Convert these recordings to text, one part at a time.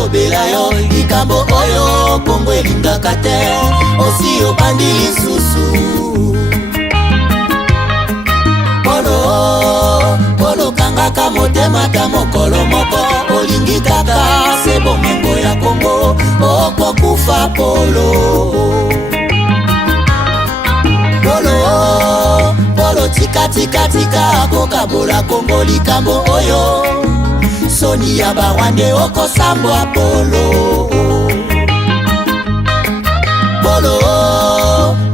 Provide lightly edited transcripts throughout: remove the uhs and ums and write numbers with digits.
lobela yo likambo oyo Kongo elingaka te osi obandi lisusu Polo kangaka motema ta mokolo moko olingi kaka se bomengo ya Kongo okokufa Polo tika kokabola Kongo likambo oyo soni ya bawande okosambwa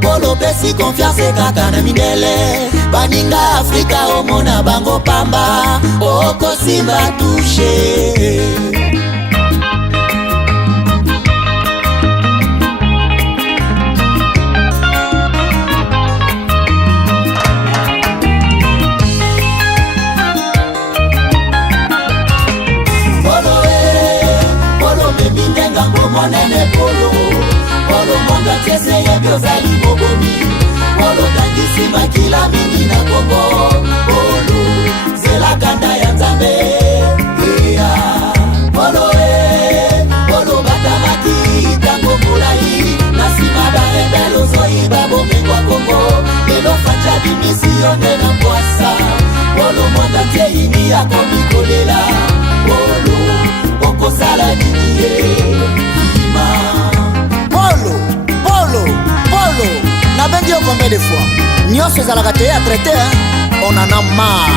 Polo pesi confiance kaka na mindele baninga Afrika omona bango pamba okosimba touche Monene Polo monga tiese ye biozali bobomi Polo tangisi makila mingi na Kongo Polo zela kanda ya Nzambe Polo batamaki tango mulai Nasima barebelo zoi babomengwa Kongo Lelo facha dimisione na kwasa Polo monga tie ini yako mikolela Polo okosala niniye Polo na bengi yo combien de fois nyonso ezalaka te ya traité on en a marre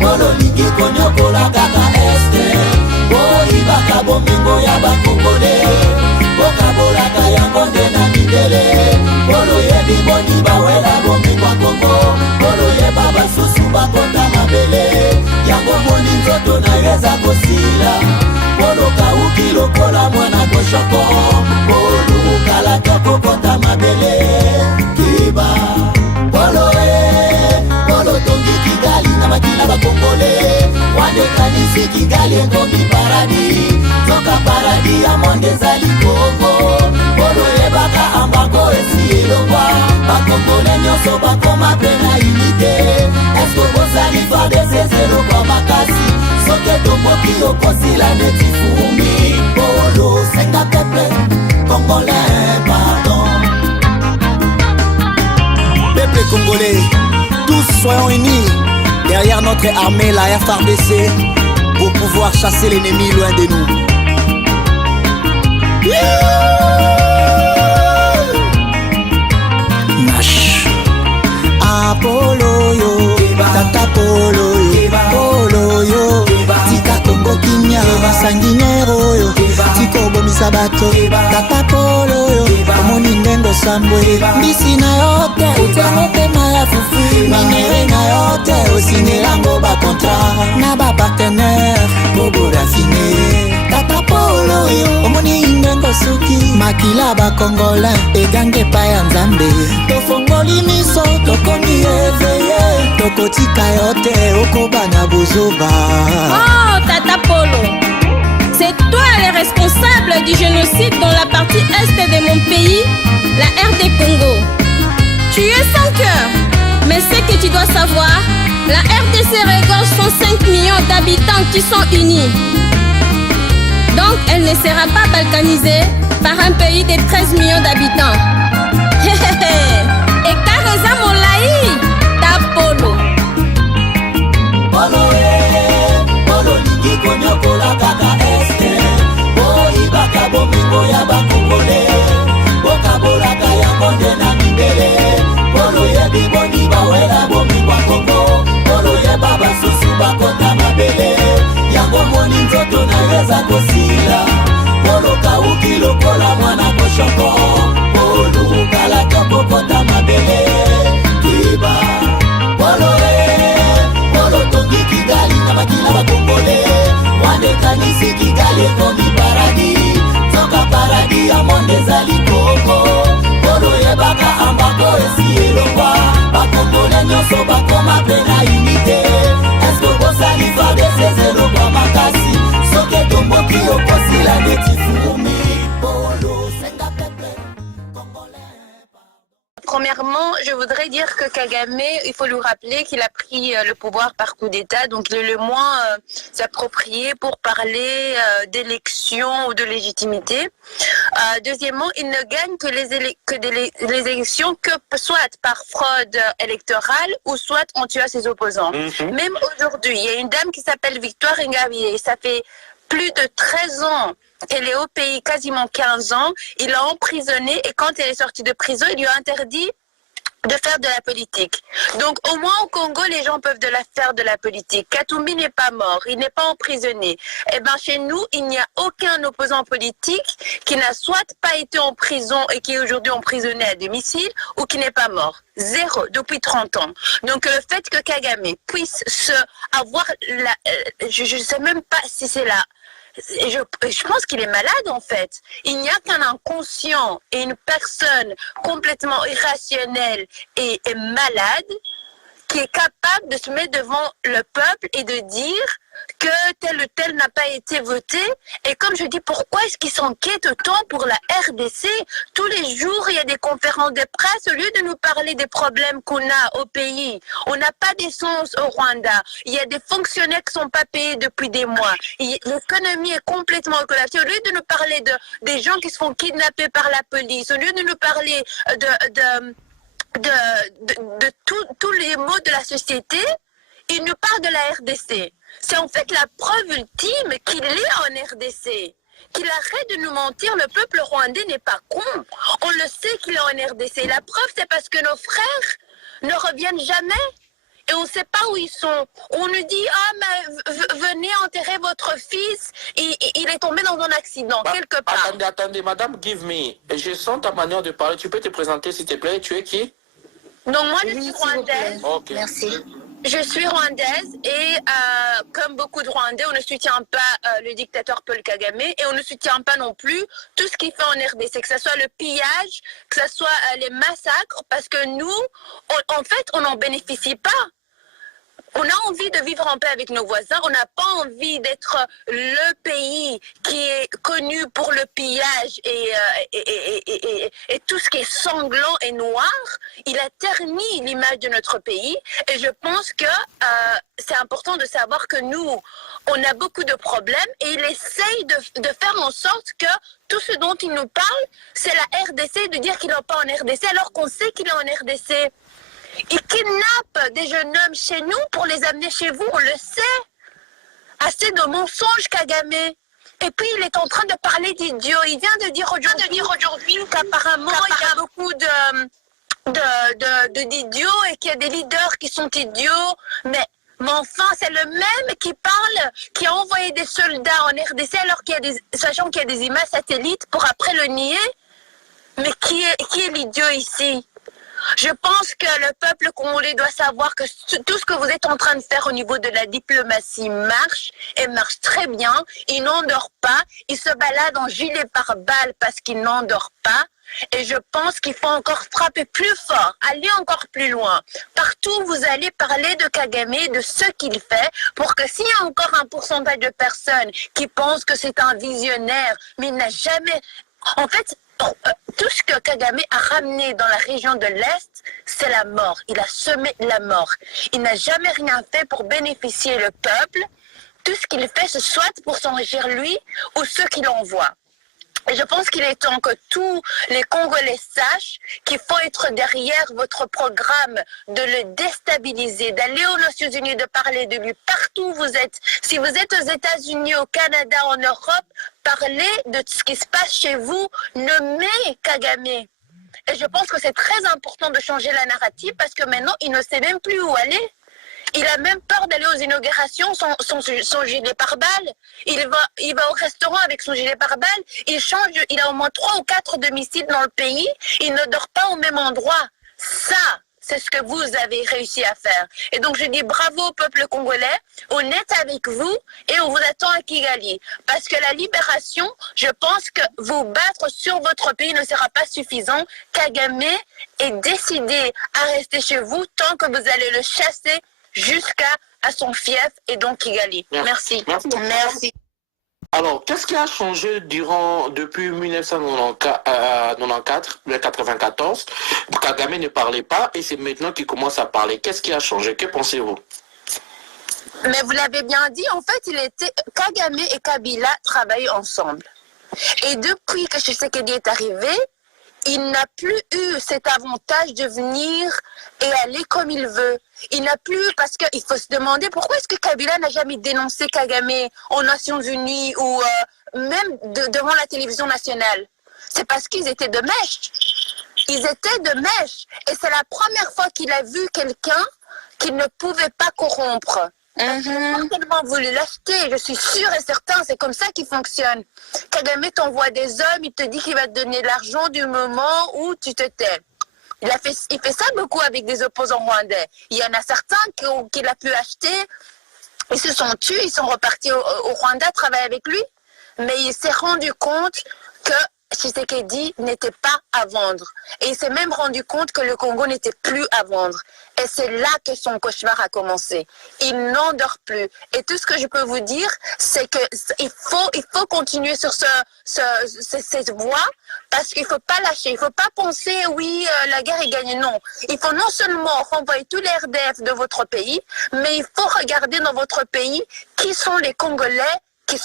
Polo lingi konyokola kaka este boyibaka bomengo ya bakongole bokabolaka yango nde na mindele Polo yebi boni bawela bomengo ya Kongo Polo yeba basusu bakonda mabele yango moni nzoto na yo eza kosila Polo kauki lokola mwana koshoko Polo kala toko kota mabele Kiba Polo tongi Kigali na makila bakongole Wande kanisi Kigali engomi paradi Zoka paradi ya monde zali Kongo Polo yebaka ambako esi elongwa Bakongole nyoso bakoma pena unité Esko bozali fade sezelo kwa makasi Soke tomoki okosila neti fumi Polo senga pepe Congolais pardon Peuple congolais tous soyons unis derrière notre armée la FARDC pour pouvoir chasser l'ennemi loin de nous Nash Apollo yo Tata Polo yo Polo yo Tika Kongo Kinya Sanguinero yo Tiko bomisa bato Tata Polo yo Omoni ndengo sambwe Mbisi na yote Utano tema ya fufu Minere na yote Osinelango ba contrat Na ba partenaire Bobo raffiné Tata Polo yo Omoni ndengo suki Makila ba Congolais Egange pa ya Nzambe Tofongoli miso Tokomi eveye Tokotika yote Okobana bozoba Oh Tata Polo, c'est toi le responsable du génocide dans la partie est de mon pays, la RD Congo. Tu es sans cœur, mais ce que tu dois savoir, la RDC regorge 105 millions d'habitants qui sont unis. Donc elle ne sera pas balkanisée par un pays de 13 millions d'habitants. Et Kareza Molaï, ta Polo. Polo lingi konyokola kaka este boyibaka bomengo ya bakongole bokabolaka yango nde na mindele Polo yebi boni bawela bomengo ya Kongo Polo yeba basusu bakota mabele yango moni nzoto na yo eza kosila Polo kauki lokola mwana koshoko Polo kala toko kota mabele Kiba Polo tongi Kigali na makila bakongole Wande kanisi Kigali ekomi paradi Zoka paradi ya monde zali Kongo Polo yebaka ambako esi elongwa Bakongole nyoso bakoma pena unité Esko bosali fade sezelo kwa makasi Soke tomboki okosila neti fumi Polo senga pepe Congolais. Premièrement, je voudrais dire que Kagame, il faut lui rappeler qu'il a pris le pouvoir par coup d'État, donc il est le moins s'approprier pour parler d'élections ou de légitimité. Deuxièmement, il ne gagne que les élections que soit par fraude électorale ou soit en tuant ses opposants. Même aujourd'hui, il y a une dame qui s'appelle Victoire Ingabire, ça fait plus de 13 ans qu'elle est au pays, quasiment 15 ans, il l'a emprisonnée et quand elle est sortie de prison, il lui a interdit de faire de la politique. Donc au moins au Congo, les gens peuvent faire de la politique. Katumbi n'est pas mort, il n'est pas emprisonné. Eh bien chez nous, il n'y a aucun opposant politique qui n'a soit pas été en prison et qui est aujourd'hui emprisonné à domicile ou qui n'est pas mort. Zéro, depuis 30 ans. Donc le fait que Kagame puisse avoir je ne sais même pas si c'est là. Je pense qu'il est malade en fait. Il n'y a qu'un inconscient et une personne complètement irrationnelle et malade qui est capable de se mettre devant le peuple et de dire que tel ou tel n'a pas été voté. Et comme je dis, pourquoi est-ce qu'il s'inquiète autant pour la RDC? Tous les jours, il y a des conférences de presse. Au lieu de nous parler des problèmes qu'on a au pays, on n'a pas d'essence au Rwanda. Il y a des fonctionnaires qui ne sont pas payés depuis des mois. L'économie est complètement collapsée. Au lieu de nous parler des gens qui se font kidnapper par la police, au lieu de nous parler de tous les maux de la société, il nous parle de la RDC. C'est en fait la preuve ultime qu'il est en RDC. Qu'il arrête de nous mentir, le peuple rwandais n'est pas con. On le sait qu'il est en RDC. La preuve, c'est parce que nos frères ne reviennent jamais. Et on ne sait pas où ils sont. On nous dit, ah, mais venez enterrer votre fils. Il est tombé dans un accident, quelque part. Attendez, madame, give me. Je sens ta manière de parler. Tu peux te présenter, s'il te plaît. Tu es qui? Donc, moi, je suis rwandaise. Okay. Merci. Je suis rwandaise et comme beaucoup de Rwandais, on ne soutient pas le dictateur Paul Kagame et on ne soutient pas non plus tout ce qu'il fait en RDC, que ce soit le pillage, que ce soit les massacres, parce que nous, en fait, on n'en bénéficie pas. On a envie de vivre en paix avec nos voisins. On n'a pas envie d'être le pays qui est connu pour le pillage et tout ce qui est sanglant et noir. Il a terni l'image de notre pays. Et je pense que c'est important de savoir que nous, on a beaucoup de problèmes et il essaye de faire en sorte que tout ce dont il nous parle, c'est la RDC, de dire qu'il n'est pas en RDC alors qu'on sait qu'il est en RDC. Il kidnappe des jeunes hommes chez nous pour les amener chez vous, on le sait. Assez de mensonges, Kagame. Et puis, il est en train de parler d'idiots. Il vient de dire aujourd'hui qu'apparemment, il y a beaucoup d'idiots et qu'il y a des leaders qui sont idiots. Mais enfin, c'est le même qui parle, qui a envoyé des soldats en RDC alors sachant qu'il y a des images satellites pour après le nier. Mais qui est l'idiot ici? Je pense que le peuple congolais doit savoir que tout ce que vous êtes en train de faire au niveau de la diplomatie marche et marche très bien. Il n'endort pas, il se balade en gilet pare-balles parce qu'il n'endort pas. Et je pense qu'il faut encore frapper plus fort, aller encore plus loin. Partout où vous allez parler de Kagame, de ce qu'il fait, pour que s'il y a encore un pourcentage de personnes qui pensent que c'est un visionnaire, mais il n'a jamais... En fait, tout ce que Kagame a ramené dans la région de l'Est, c'est la mort. Il a semé la mort. Il n'a jamais rien fait pour bénéficier le peuple. Tout ce qu'il fait, c'est soit pour s'enrichir lui ou ceux qui l'envoient. Et je pense qu'il est temps que tous les Congolais sachent qu'il faut être derrière votre programme, de le déstabiliser, d'aller aux Nations Unies, de parler de lui partout où vous êtes. Si vous êtes aux États-Unis, au Canada, en Europe, parlez de ce qui se passe chez vous, nommez Kagame. Et je pense que c'est très important de changer la narrative parce que maintenant, il ne sait même plus où aller. Il a même peur d'aller aux inaugurations sans gilet pare-balles. Il va au restaurant avec son gilet pare-balles. Il a au moins 3 ou 4 domiciles dans le pays. Il ne dort pas au même endroit. Ça, c'est ce que vous avez réussi à faire. Et donc, je dis bravo au peuple congolais. On est avec vous et on vous attend à Kigali. Parce que la libération, je pense que vous battre sur votre pays ne sera pas suffisant. Kagame est décidé à rester chez vous tant que vous allez le chasser jusqu'à son fief et donc Kigali. Merci. Merci. Alors, qu'est-ce qui a changé depuis 1994, le 94? Kagame ne parlait pas et c'est maintenant qu'il commence à parler. Qu'est-ce qui a changé? Que pensez-vous? Mais vous l'avez bien dit, en fait, Kagame et Kabila travaillent ensemble. Et depuis que Tshisekedi est arrivé, il n'a plus eu cet avantage de venir et aller comme il veut. Il n'a plus, parce qu'il faut se demander pourquoi est-ce que Kabila n'a jamais dénoncé Kagame aux Nations Unies ou même devant la télévision nationale. C'est parce qu'ils étaient de mèche. Ils étaient de mèche. Et c'est la première fois qu'il a vu quelqu'un qu'il ne pouvait pas corrompre. Il a certainement voulu l'acheter, je suis sûre et certain, c'est comme ça qu'il fonctionne. Kagame t'envoie des hommes, il te dit qu'il va te donner de l'argent du moment où tu te tais. Il fait ça beaucoup avec des opposants rwandais. Il y en a certains qu'il a pu acheter, ils se sont tués, ils sont repartis au Rwanda travailler avec lui, mais il s'est rendu compte que Tshisekedi n'était pas à vendre. Et il s'est même rendu compte que le Congo n'était plus à vendre. Et c'est là que son cauchemar a commencé. Il n'endort plus. Et tout ce que je peux vous dire, c'est qu'il faut continuer sur cette voie parce qu'il ne faut pas lâcher. Il ne faut pas penser, oui, la guerre est gagnée. Non. Il faut non seulement renvoyer tous les RDF de votre pays, mais il faut regarder dans votre pays qui sont les Congolais qui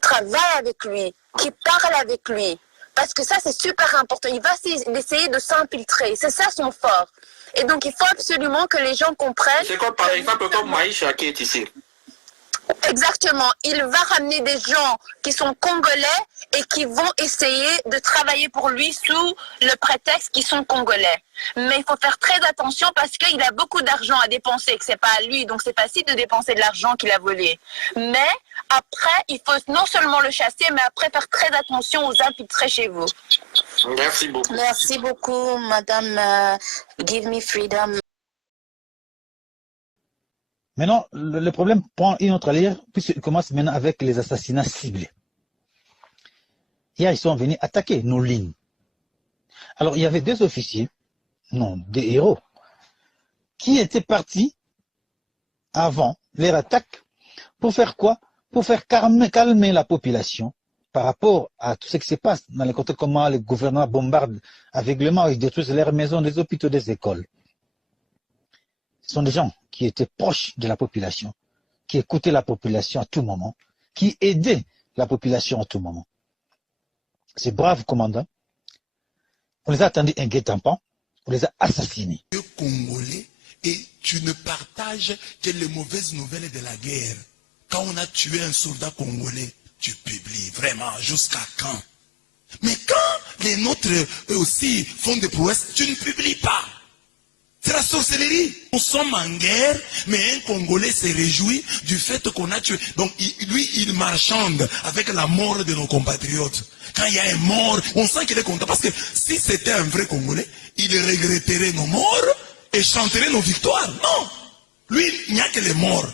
travaillent avec lui, qui parlent avec lui. Parce que ça, c'est super important. Il va essayer de s'infiltrer. C'est ça son fort. Et donc, il faut absolument que les gens comprennent... C'est comme par exemple comme Maïcha qui est ici. Exactement. Il va ramener des gens qui sont congolais et qui vont essayer de travailler pour lui sous le prétexte qu'ils sont congolais. Mais il faut faire très attention parce qu'il a beaucoup d'argent à dépenser, que c'est pas à lui, donc c'est facile de dépenser de l'argent qu'il a volé. Mais après, il faut non seulement le chasser, mais après faire très attention aux infiltrés chez vous. Merci beaucoup. Merci beaucoup, Madame Give Me Freedom. Maintenant, le problème prend une autre allure, puisqu'il commence maintenant avec les assassinats ciblés. Hier, ils sont venus attaquer nos lignes. Alors, il y avait deux officiers, non, des héros, qui étaient partis avant leur attaque pour faire quoi? Pour faire calmer la population par rapport à tout ce qui se passe dans les côtés, comment les gouvernements bombardent aveuglément, ils détruisent leurs maisons, les hôpitaux, des écoles. Ce sont des gens qui étaient proches de la population, qui écoutaient la population à tout moment, qui aidaient la population à tout moment. Ces braves commandants, on les a attendus un guet-apens, on les a assassinés. Congolais, et tu ne partages que les mauvaises nouvelles de la guerre. Quand on a tué un soldat congolais, tu publies vraiment jusqu'à quand? Mais quand les nôtres eux aussi font des prouesses, tu ne publies pas. C'est la sorcellerie. Nous sommes en guerre, mais un Congolais se réjouit du fait qu'on a tué. Donc lui, il marchande avec la mort de nos compatriotes. Quand il y a un mort, on sent qu'il est content. Parce que si c'était un vrai Congolais, il regretterait nos morts et chanterait nos victoires. Non. Lui, il n'y a que les morts.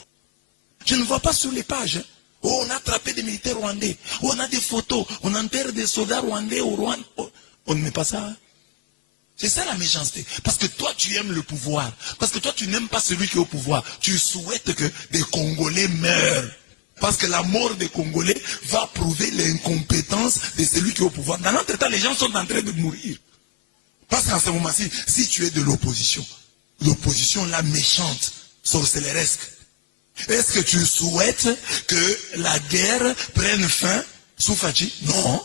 Je ne vois pas sur les pages. Oh, on a attrapé des militaires rwandais. Oh, on a des photos. On enterre des soldats rwandais au Rwanda. Oh, on ne met pas ça. Hein? C'est ça la méchanceté. Parce que toi, tu aimes le pouvoir. Parce que toi, tu n'aimes pas celui qui est au pouvoir. Tu souhaites que des Congolais meurent. Parce que la mort des Congolais va prouver l'incompétence de celui qui est au pouvoir. Dans notre temps, les gens sont en train de mourir. Parce qu'en ce moment-ci, si tu es de l'opposition, l'opposition la méchante, sorcelleresque, est-ce que tu souhaites que la guerre prenne fin sous Fadji? Non.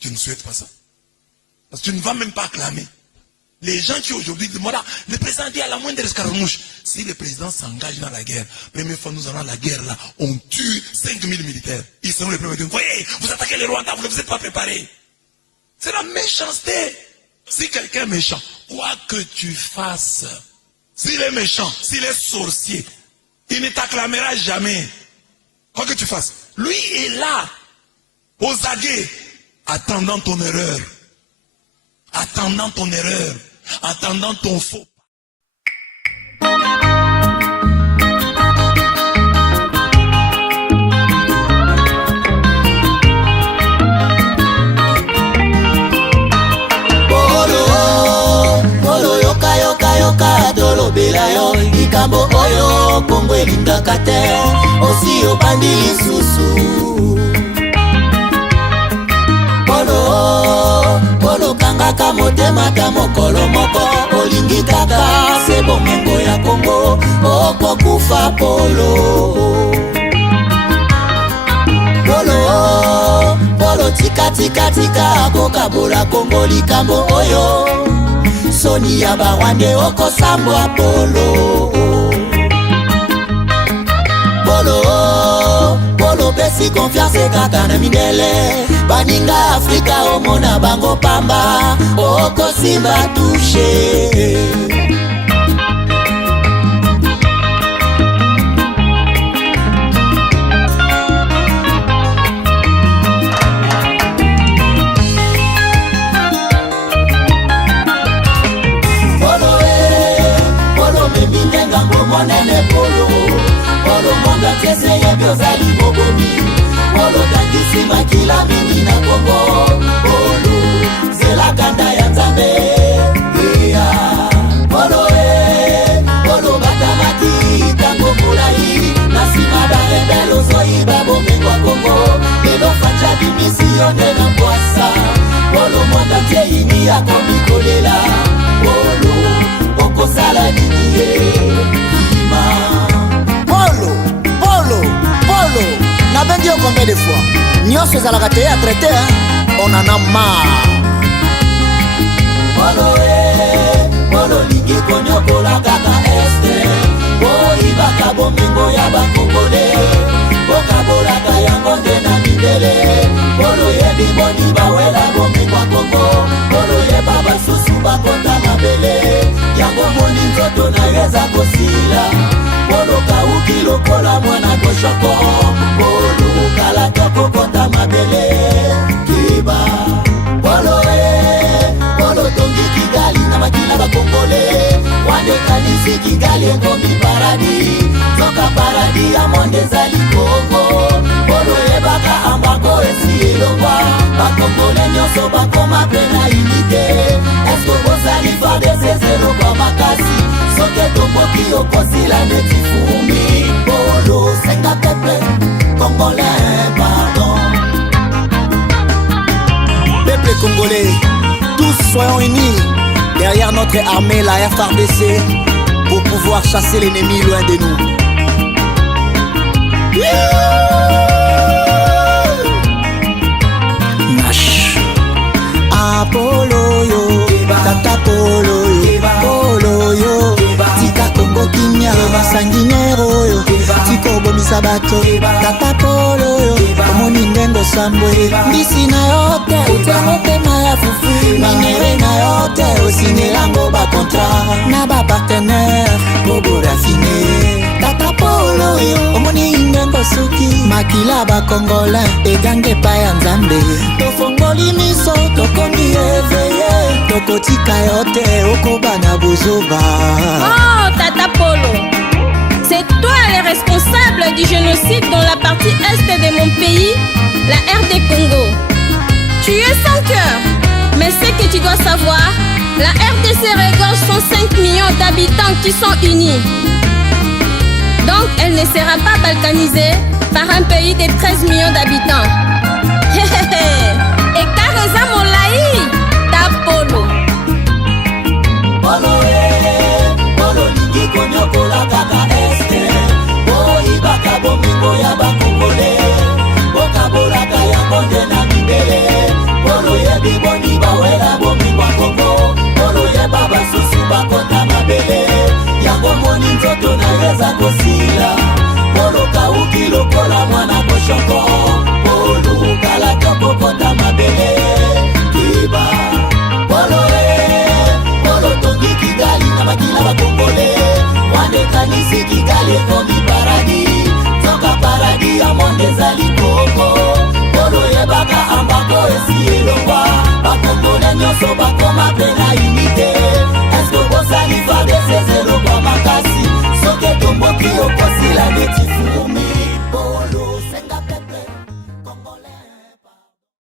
Tu ne souhaites pas ça. Parce que tu ne vas même pas acclamer. Les gens qui aujourd'hui disent, voilà, le président dit à la moindre escarmouche, si le président s'engage dans la guerre, première fois nous allons à la guerre là, on tue 5000 militaires. Ils seront les premiers à dire, voyez, vous attaquez les Rwandais, vous ne vous êtes pas préparés. C'est la méchanceté. Si quelqu'un est méchant, quoi que tu fasses, s'il est méchant, s'il est sorcier, il ne t'acclamera jamais. Quoi que tu fasses, lui est là, aux aguets, attendant ton erreur. Attendant ton erreur, attendant ton faux. Polo yoka yoka yoka tolobela yo likambo oyo Kongo elingaka te osi obandi lisusu. Polo kangaka motema ta mokolo moko, olingi kaka se bomengo ya Kongo, okokufa Polo. Polo tika kokabola Kongo likambo oyo, soni ya barwande okosambwa Polo. Polo pesi confiance kaka na mindele, baninga Afrika omona bango pamba, okosimba touche. Polo memindenga monene Polo monga kese yebyozali bobomi, Polo tangisi makila mingi na Kongo, Polo zela kanda ya Nzambe. Polo batamaki tango molai, nasima barebelo zoi babomengwa Kongo, lelo facha dimisione na mwasa, Polo mwanda teini yako mikolela, Polo okosala nini ima. Polo, na bengi yo combien de fois? Nyonso ezalaka te à traiter, on en a marre. Polo lingi konyokola kaka este, boyibaka bomengo ya bakongole, bokabolaka yango nde na mindele. Polo yebi boni bawela bomengo ya Kongo, Polo yeba basusu bakota mabele, yango moni nzoto na yeza kosila. Polo kauki lokola mwana koshoko, Polo kalaka kokota mabele kiba. Polo tongi Kigali na makila bakongole, wande kanisi Kigali ekomi paradi, toka paradi ya monde zali Kongo. Polo yebaka ambako esi elongwa, bakongole nyonso bakoma pena unité. Esko bozali fade sezelo kwa makasi, soke tomoki okosila neti fumi. Polo senga pepe, Congolais pardon. Peuple congolais, tous soyons unis derrière notre armée, la FARDC, pour pouvoir chasser l'ennemi loin de nous. Nash Apollo yo, Tata Polo yo, Polo yo, tika Kongo kinya, sanginero yo, tiko bomisa bato, Tata Polo yo, omoni ndengo sambwe, mbisi na yote, utemote na ya fufu, minere na yote, osinelango ba contrat, na ba partenaire, bobo raffiné. Tata Polo yo, omoni ndengo suki, makila ba Congolais, egange pa ya Nzambe, tofongoli miso, tokomi eveye, tokotika yote, okobana bozoba. Oh, Tata Polo, c'est toi le responsable du génocide dans la partie est de mon pays, la RD Congo. Tu es sans cœur, mais ce que tu dois savoir, la RDC regorge 105 millions d'habitants qui sont unis. Donc elle ne sera pas balkanisée par un pays de 13 millions d'habitants. Et Kareza Molaï, Ta Polo. Polo lingi konyokola kaka este, boyibaka bomengo ya bakongole, bokabolaka yango nde na mindele. Polo yebi boni bawela bomengo ya Kongo, Polo yeba basusu bakota mabele, yango moni nzoto na yeza kosila. Polo kauki lokola mwana koshoko, Polo kalaka kokota mabele kiba. Polo tongi Kigali na makila bakongole, wande kanisi Kigali ekomi paradi, toka paradi ya monde zali Kongo. Polo yebaka ambako esi elongwa, bakongole nyonso bakoma pena